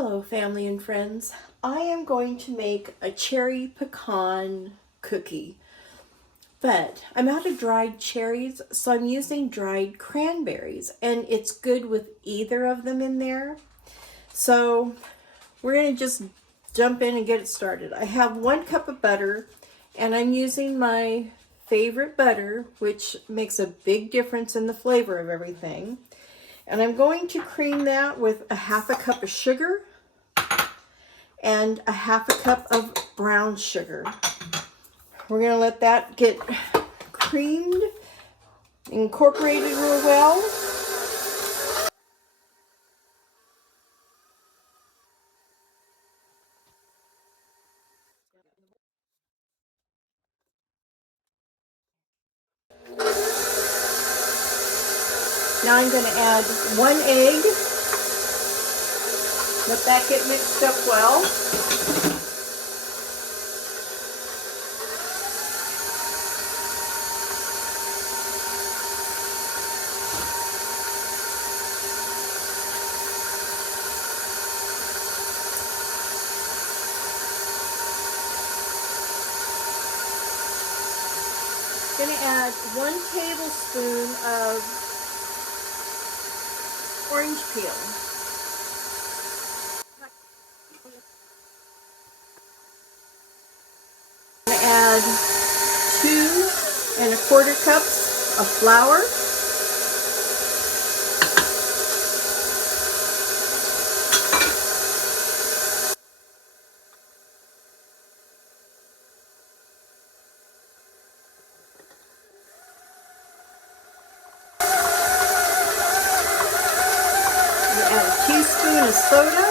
Hello family and friends. I am going to make a cherry pecan cookie, but I'm out of dried cherries, so I'm using dried cranberries, and it's good with either of them in there. So we're going to just jump in and get it started. I have 1 cup of butter, and I'm using my favorite butter, which makes a big difference in the flavor of everything. And I'm going to cream that with a 1/2 cup of sugar and a 1/2 cup of brown sugar. We're going to let that get creamed, incorporated real well. Now I'm going to add 1 egg. Let that get mixed up well. I'm going to add 1 tablespoon of orange peel. I'm going to add 2 1/4 cups of flour. Add a teaspoon of soda.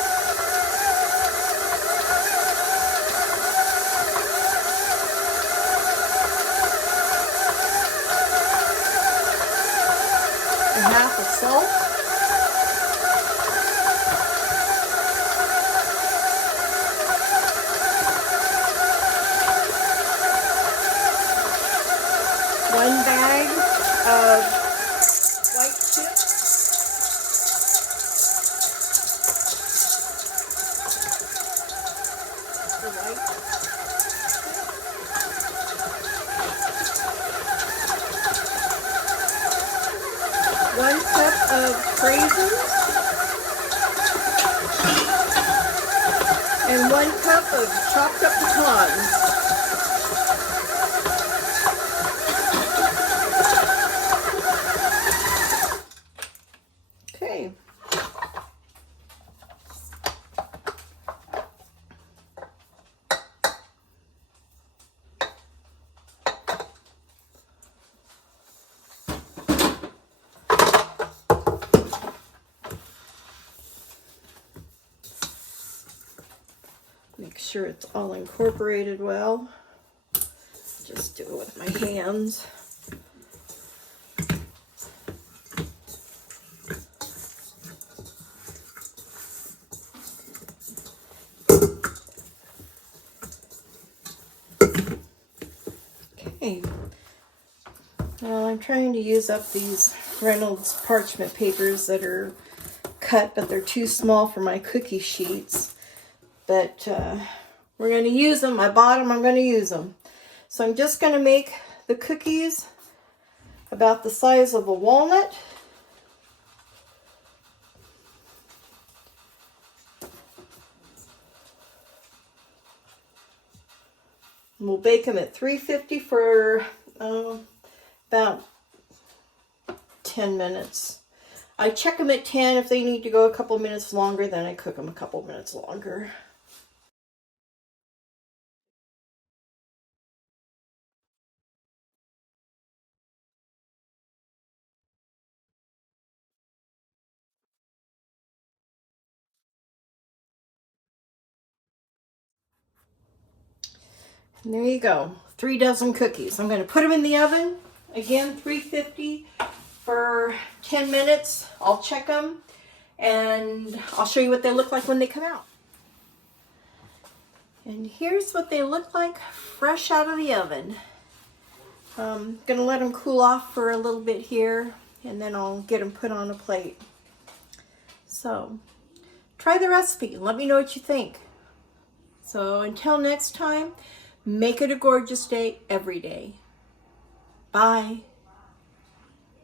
A 1/2 of salt. One bag of white chips. The white. 1 cup of raisins. And 1 cup of chopped up pecans. Okay. Make sure it's all incorporated well. Just do it with my hands. Okay. Well, I'm trying to use up these Reynolds parchment papers that are cut, but they're too small for my cookie sheets. But we're going to use them. I bought them. I'm going to use them. So I'm just going to make the cookies about the size of a walnut. And we'll bake them at 350 for about 10 minutes. I check them at 10. If they need to go a couple minutes longer, then I cook them a couple minutes longer. And there you go, 3 dozen cookies. I'm going to put them in the oven, again 350 for 10 minutes. I'll check them and I'll show you what they look like when they come out. And here's what they look like fresh out of the oven. I'm going to let them cool off for a little bit here, and then I'll get them put on a plate. So Try the recipe and let me know what you think. So until next time, make it a gorgeous day every day. Bye.